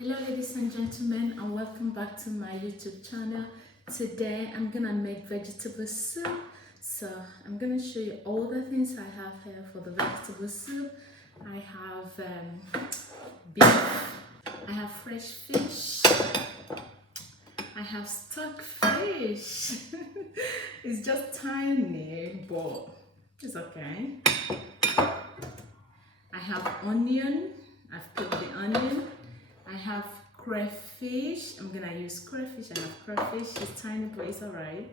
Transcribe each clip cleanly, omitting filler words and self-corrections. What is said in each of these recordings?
Hello ladies and gentlemen, and welcome back to my YouTube channel. Today I'm gonna make vegetable soup. So I'm gonna show you all the things I have here for the vegetable soup. I have beef, I have fresh fish, I have stock fish. It's just tiny, but it's okay. I have onion, I've put the onion. I have crayfish. I'm gonna use crayfish. I have crayfish. It's tiny, but it's alright.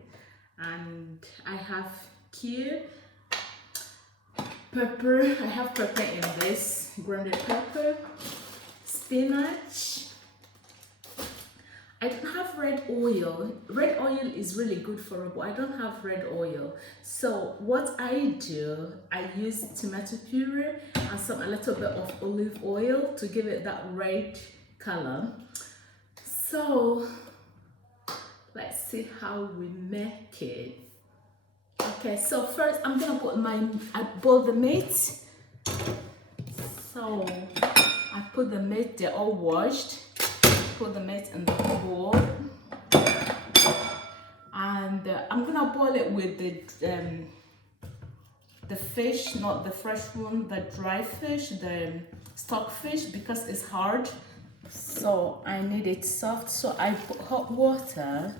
And I have kale, pepper. I have pepper in this, grounded pepper, spinach. I don't have red oil. Red oil is really good for it, but I don't have red oil. So what I do, I use tomato puree and a little bit of olive oil to give it that red color. So let's see how we make it. Okay, so first I'm gonna I boil the meat. So I put the meat, they're all washed. Put the meat in the bowl. And I'm gonna boil it with the fish, not the fresh one, the dry fish, the stock fish, because it's hard. So I need it soft, so I put hot water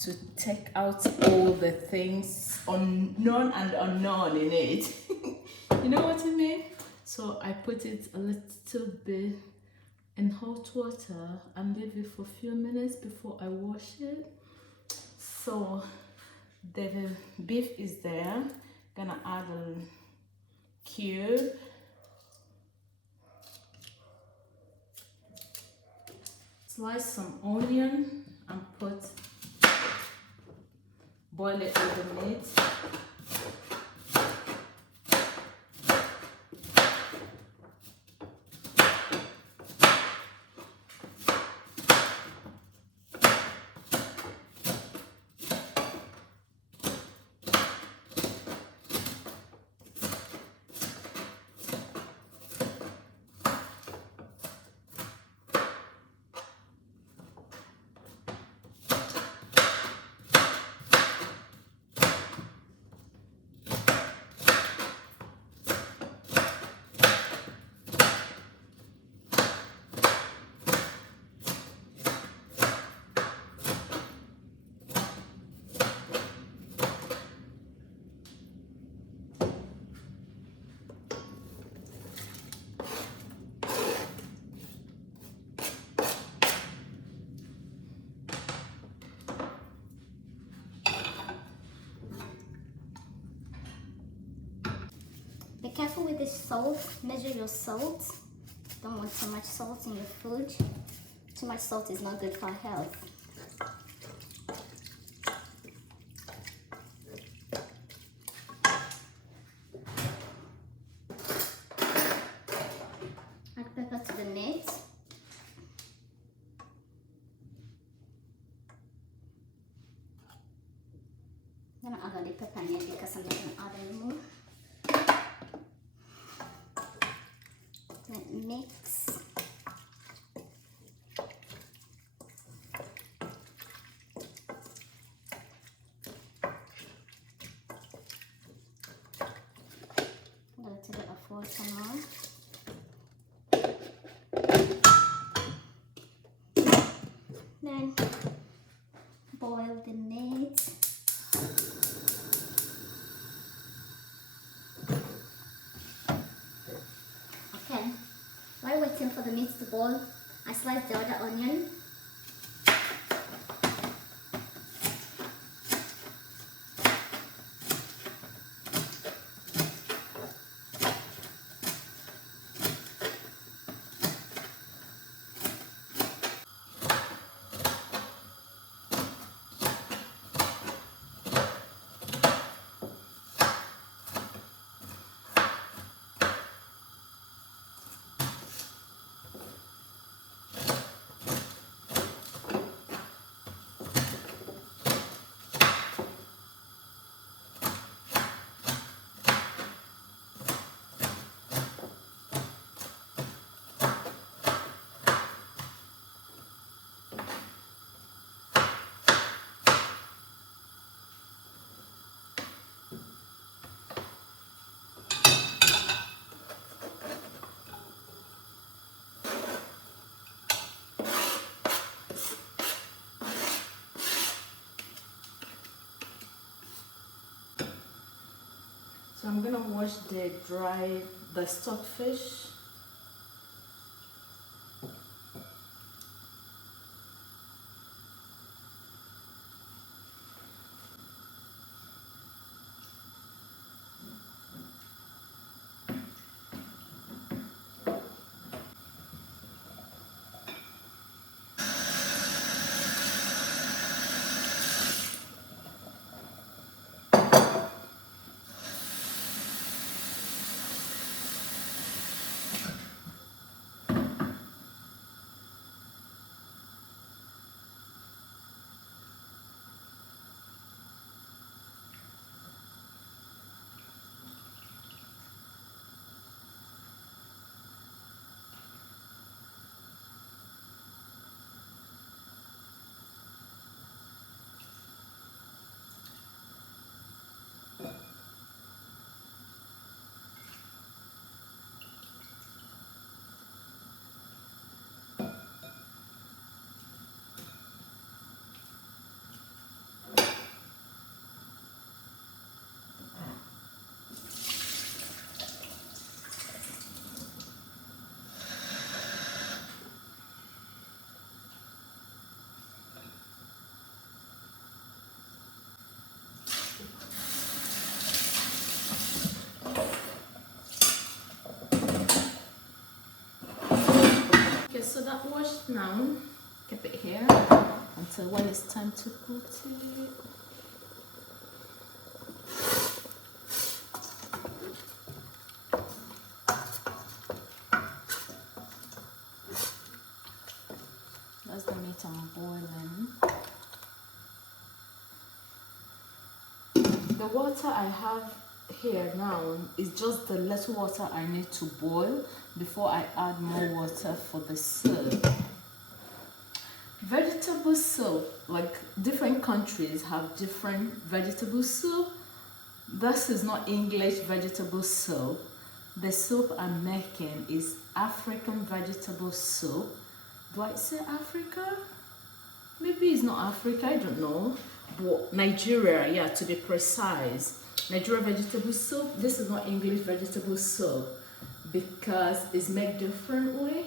to take out all the things known and unknown in it. You know what I mean? So I put it a little bit in hot water and leave it for a few minutes before I wash it. So the beef is there. Gonna add a cube. Slice some onion and boil it with the meat. Be careful with the salt. Measure your salt. Don't want too much salt in your food. Too much salt is not good for our health. Add pepper to the meat. I'm gonna add all the pepper in it because I'm not gonna add any more. Then mix. A little bit of water now. Then boil the meat. Okay, while waiting for the meat to boil, I slice the other onion. So I'm gonna wash the stockfish. Okay, so that washed now. Keep it here until when it's time to put it. That's the meat I'm boiling. The water I have here now is just the little water I need to boil before I add more water for the soup. Vegetable soup, like different countries have different vegetable soup. This is not English vegetable soup. The soup I'm making is African vegetable soup. Do I say Africa? Maybe it's not Africa, I don't know. But Nigeria, yeah, to be precise. Nigeria vegetable soup. This is not English vegetable soup because it's made differently.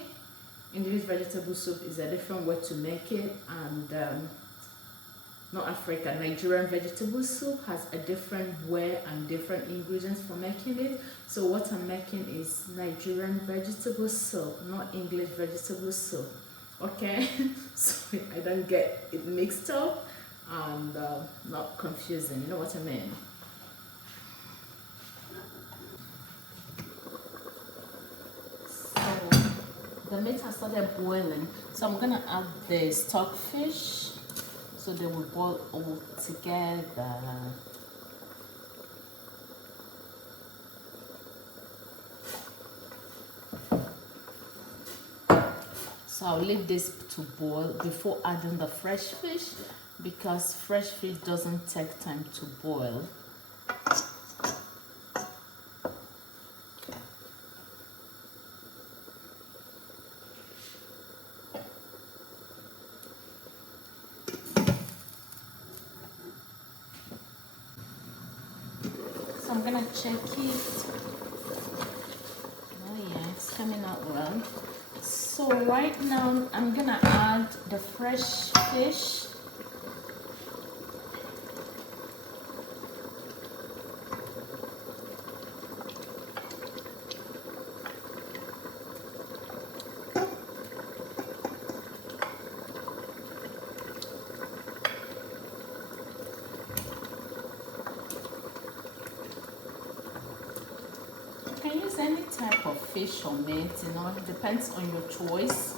English vegetable soup is a different way to make it, and not Africa. Nigerian vegetable soup has a different way and different ingredients for making it. So what I'm making is Nigerian vegetable soup, not English vegetable soup. Okay, so I don't get it mixed up and not confusing. You know what I mean? So the meat has started boiling, so I'm gonna add the stockfish so they will boil all together. So I'll leave this to boil before adding the fresh fish because fresh fish doesn't take time to boil. So I'm gonna check it. Oh yeah, it's coming out well. So right now I'm gonna add the fresh fish. You can use any type of fish or meat, you know, it depends on your choice,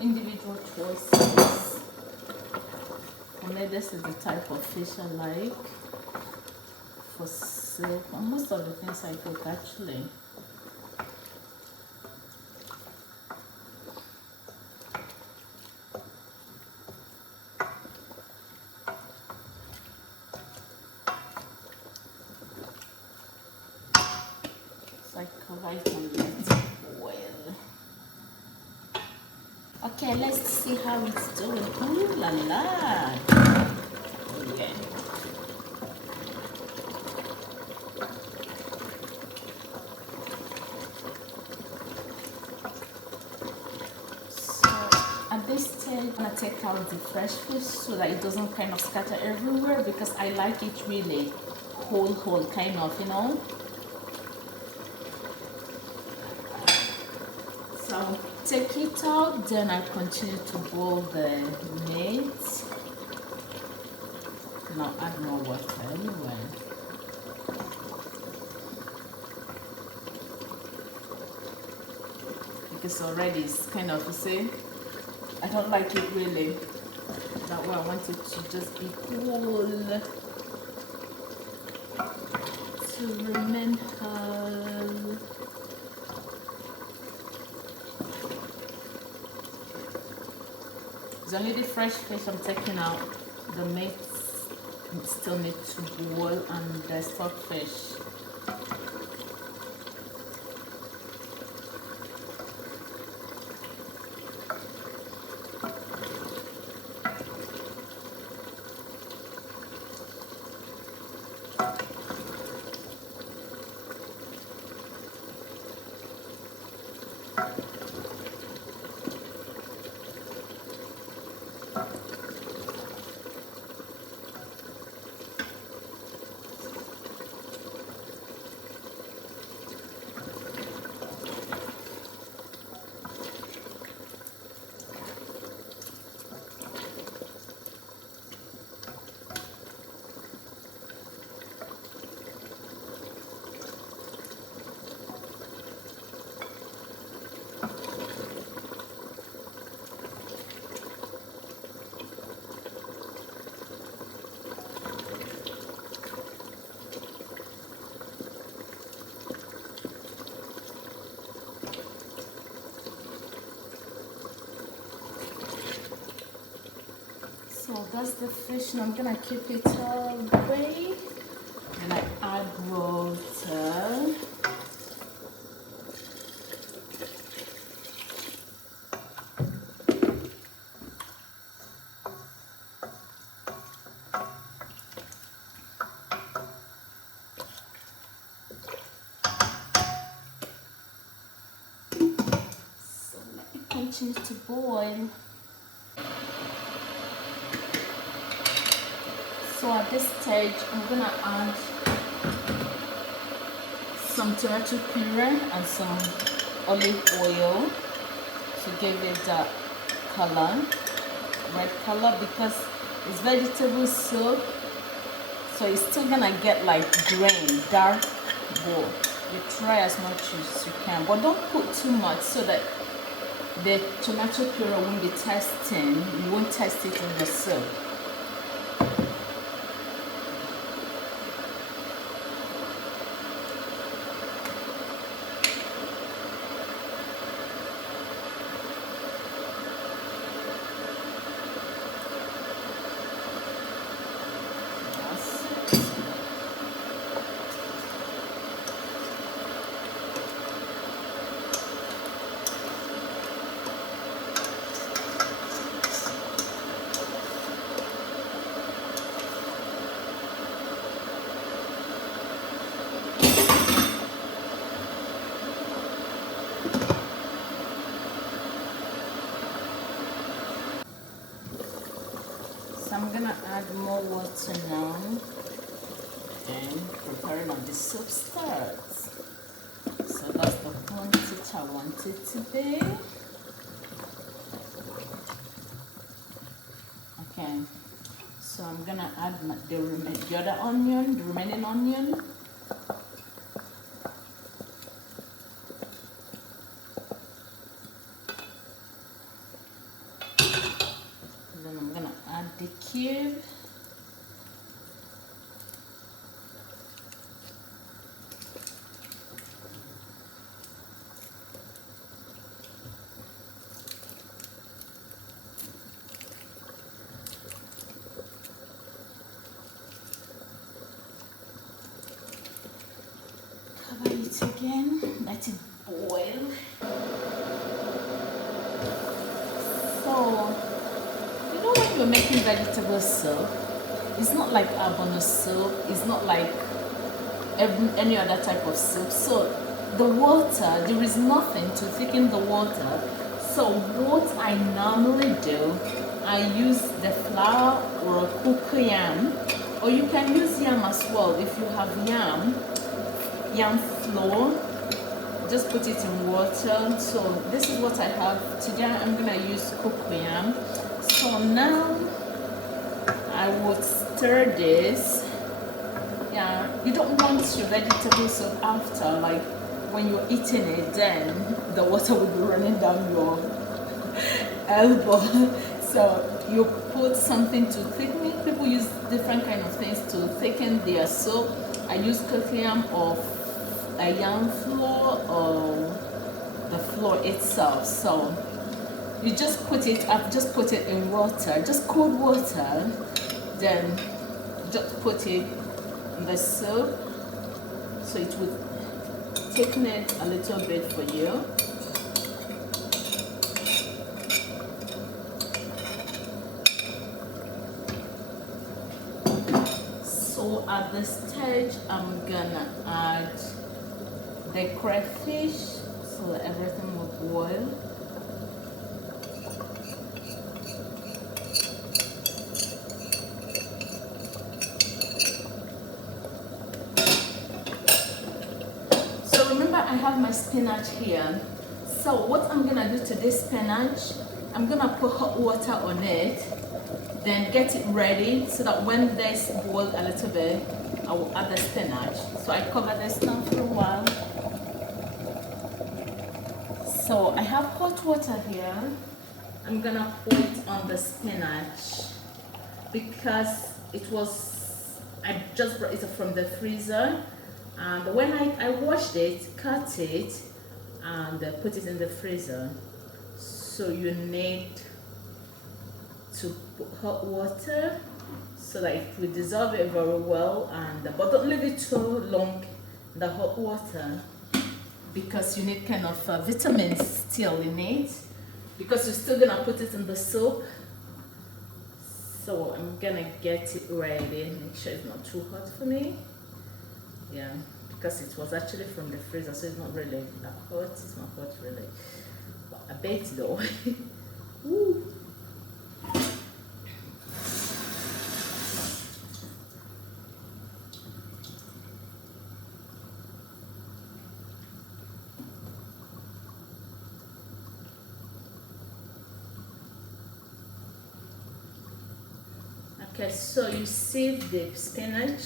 individual choices. For me, this is the type of fish I like for soup, and most of the things I cook actually. So I cover it and let it boil. Okay, let's see how it's doing. Ooh la la! Oh yeah. gonna take out the fresh fish so that it doesn't kind of scatter everywhere, because I like it really whole kind of, you know. So take it out, then I continue to boil the meat. Now add more water anyway. Because already it's kind of, you see, I don't like it really that way. I want it to just be whole, to remain whole. It's only the fresh fish I'm taking out. The meat still needs to boil, and the stockfish. So that's the fish, and I'm gonna keep it away. And I add water. So let it continue to boil. So at this stage, I'm gonna add some tomato puree and some olive oil to give it that color, red color, because it's vegetable soup, so it's still gonna get like grain, dark, but you try as much as you can, but don't put too much so that the tomato puree won't be tasting, you won't taste it in the soup. So I'm gonna add more water now and preparing on the soup starts. So that's the quantity I want it to be. Okay, so I'm gonna add the other onion, the remaining onion. The cube, cover it again, let it boil. So when you're making vegetable soup, it's not like abono soup, it's not like any other type of soup. So the water, there is nothing to thicken the water. So what I normally do I use the flour or cooked yam, or you can use yam as well. If you have yam flour, just put it in water. So this is what I have today. I'm gonna use cooked yam. So now I would stir this. Yeah, you don't want your vegetables so after, like when you're eating it, then the water will be running down your elbow. So you put something to thicken it. People use different kind of things to thicken their soup. I use cooked yam of a yam flour or the flour itself. So you just put it up, just put it in water, just cold water, then just put it in the soup, so it would thicken it a little bit for you. So at this stage, I'm gonna add the crayfish, so that everything will boil. So remember, I have my spinach here. So what I'm gonna do to this spinach, I'm gonna put hot water on it, then get it ready so that when this boils a little bit, I will add the spinach. So I cover this now for a while. So I have hot water here. I'm gonna pour it on the spinach because I just brought it from the freezer. And when I washed it, cut it, and put it in the freezer. So you need to put hot water so that it will dissolve it very well, and but don't leave it too long in the hot water, because you need kind of vitamins still in it, because you're still gonna put it in the soup. So I'm gonna get it ready, make sure it's not too hot for me. Yeah, because it was actually from the freezer, so it's not really that hot. It's not hot really, but a bit though. Woo. Okay, so you sieve the spinach,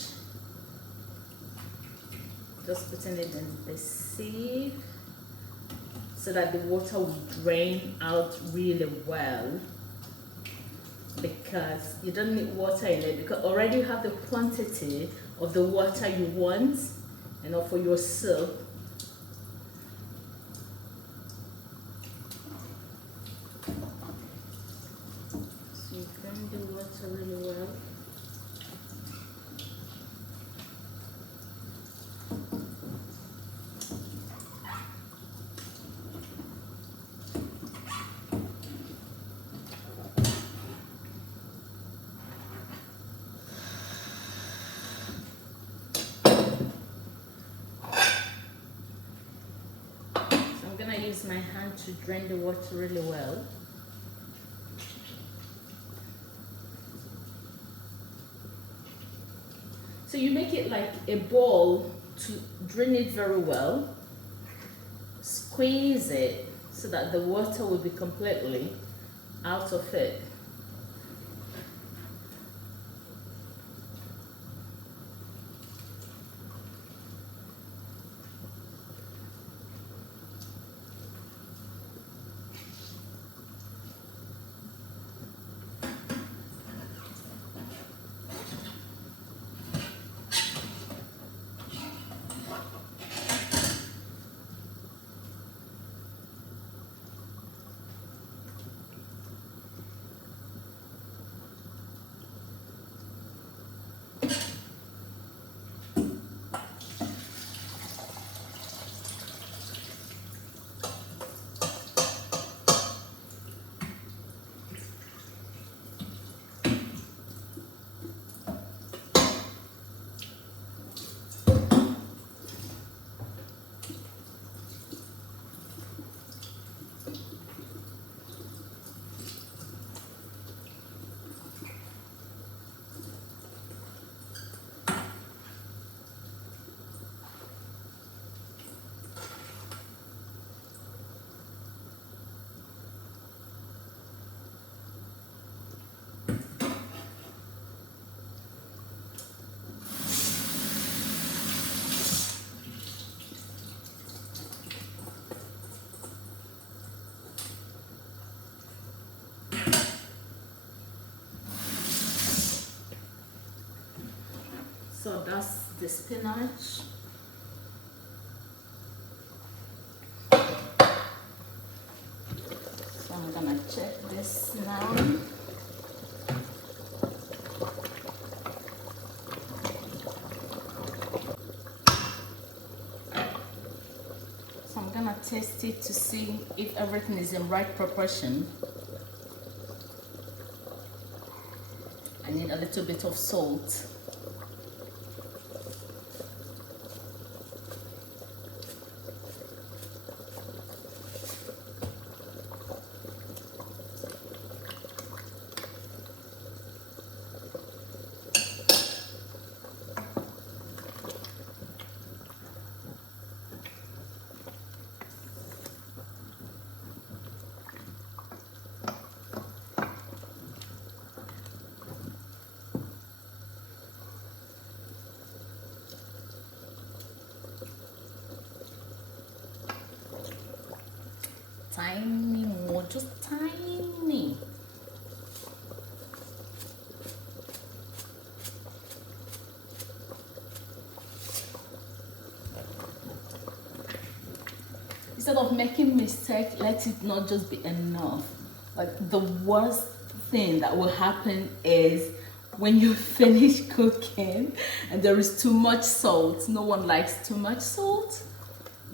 just putting it in the sieve so that the water will drain out really well, because you don't need water in it, because already you have the quantity of the water you want, you know, for your soup. So you drain the water really well. Use my hand to drain the water really well. So you make it like a ball to drain it very well. Squeeze it so that the water will be completely out of it. So that's the spinach. So I'm gonna check this now. So I'm gonna taste it to see if everything is in right proportion. I need a little bit of salt. Tiny more, just tiny. Instead of making mistake, let it not just be enough. Like the worst thing that will happen is when you finish cooking and there is too much salt. No one likes too much salt,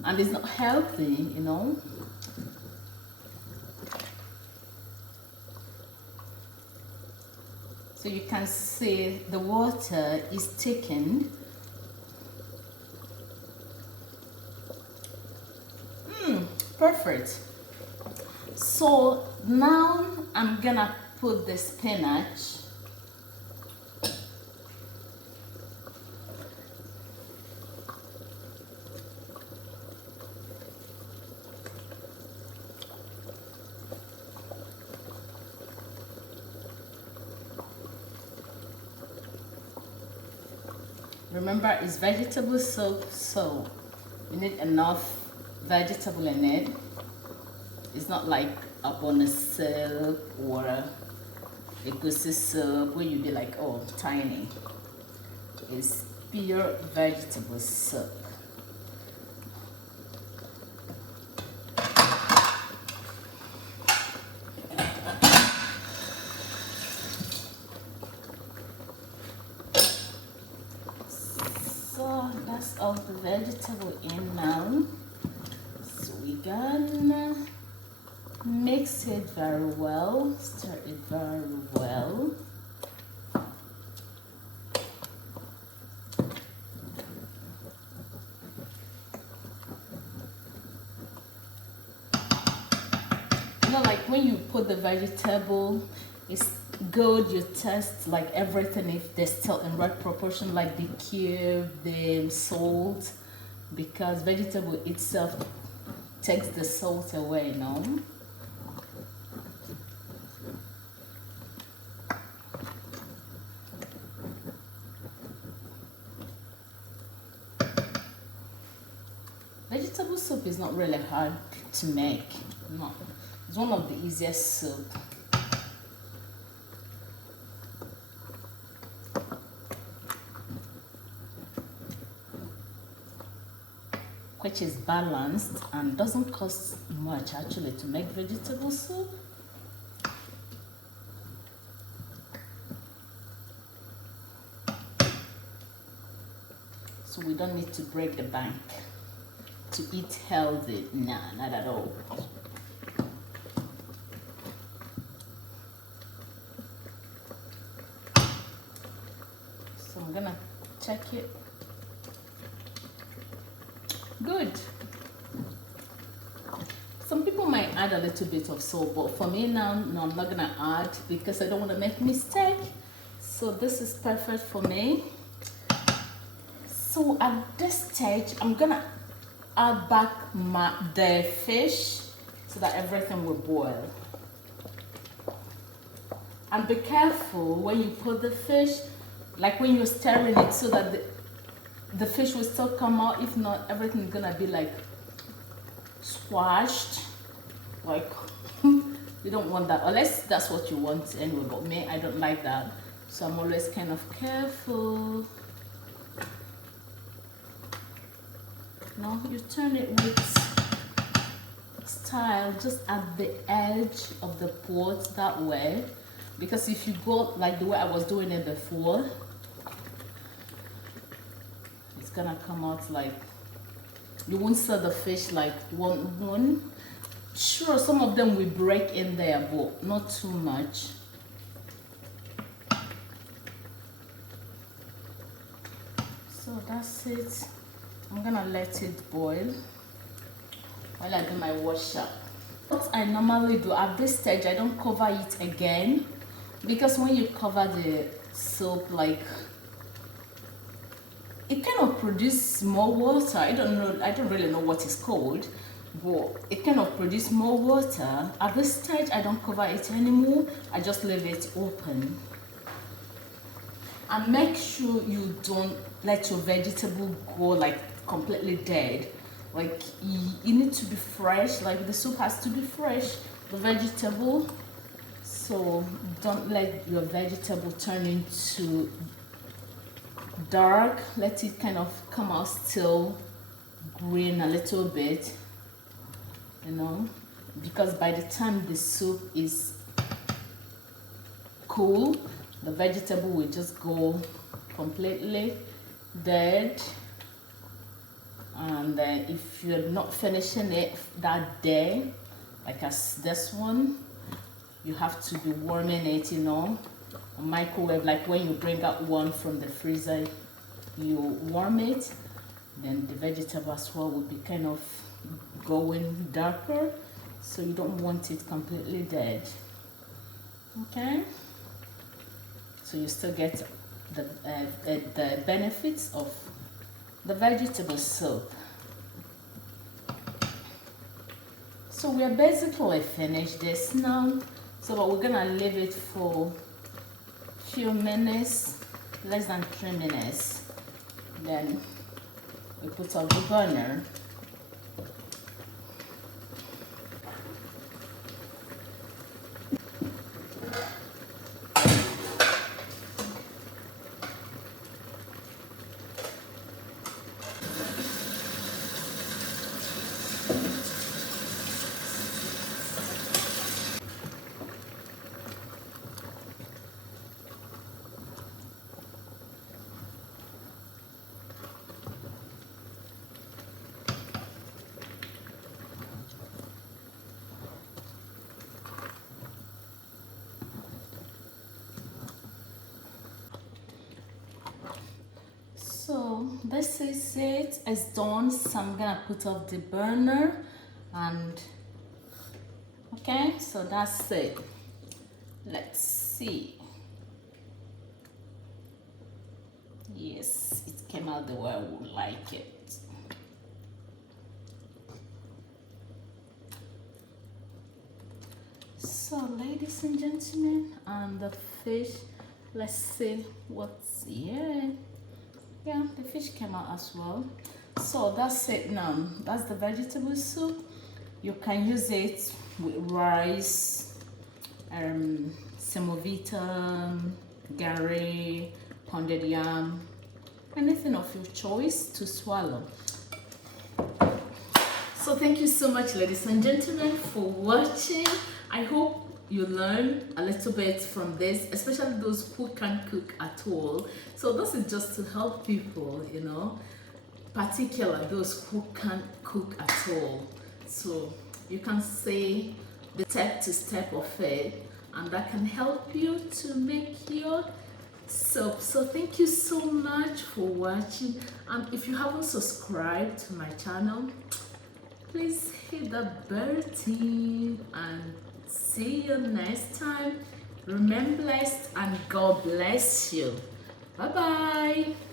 and it's not healthy, you know. So you can see the water is thickened. Perfect. So now I'm gonna put the spinach. Remember, it's vegetable soup, so you need enough vegetable in it. It's not like a bonus soup or a goosey soup where you'd be like, oh, tiny. It's pure vegetable soup. So that's all the vegetable in now. So we gonna mix it very well, stir it very well. You know, like when you put the vegetable, it's good you test like everything if they're still in right proportion, like the cube, the salt, because vegetable itself takes the salt away, no? Vegetable soup is not really hard to make. No, it's one of the easiest soup. Which is balanced and doesn't cost much actually to make vegetable soup. So we don't need to break the bank to eat healthy. Nah, not at all. So I'm gonna check it. Good. Some people might add a little bit of salt, but for me now, no, I'm not gonna add because I don't want to make mistake. So this is perfect for me. So at this stage, I'm gonna add back the fish so that everything will boil. And be careful when you put the fish, like when you're stirring it, so that the fish will still come out. If not, everything is gonna be like squashed. Like you don't want that, unless that's what you want anyway. But me, I don't like that, so I'm always kind of careful. No, you turn it with style just at the edge of the pot, that way, because if you go like the way I was doing it before, it's gonna come out like, you won't serve the fish like one. Sure, some of them will break in there, but not too much. So that's it. I'm gonna let it boil while I do my wash up. What I normally do at this stage, I don't cover it again, because when you cover the soup, like, it kind of produces more water. I don't really know what it's called, but it kind of produces more water. At this stage, I don't cover it anymore. I just leave it open. And make sure you don't let your vegetable go like completely dead. Like, you need to be fresh. Like, the soup has to be fresh, the vegetable. So don't let your vegetable turn into dark. Let it kind of come out still green a little bit, you know, because by the time the soup is cool, the vegetable will just go completely dead. And if you're not finishing it that day, like as this one, you have to be warming it, you know, on microwave. Like when you bring out one from the freezer, you warm it, then the vegetable as well will be kind of going darker, so you don't want it completely dead. Okay, so you still get the benefits of the vegetable soup. So we are basically finished this now, so we're gonna leave it for a few minutes, less than 3 minutes, then we put off the burner. So this is it, it's done. So I'm gonna put off the burner, and okay, so that's it. Let's see. Yes, it came out the way I would like it. So ladies and gentlemen, and the fish, let's see what's here. Yeah, the fish came out as well. So that's it now. That's the vegetable soup. You can use it with rice, semovita, gari, pounded yam, anything of your choice to swallow. So thank you so much, ladies and gentlemen, for watching. I hope you learn a little bit from this, especially those who can't cook at all. So this is just to help people, you know, particularly those who can't cook at all. So you can see the step of it, and that can help you to make your soup. So thank you so much for watching, and if you haven't subscribed to my channel, please hit the bell button, and see you next time. Remain blessed and God bless you. Bye bye.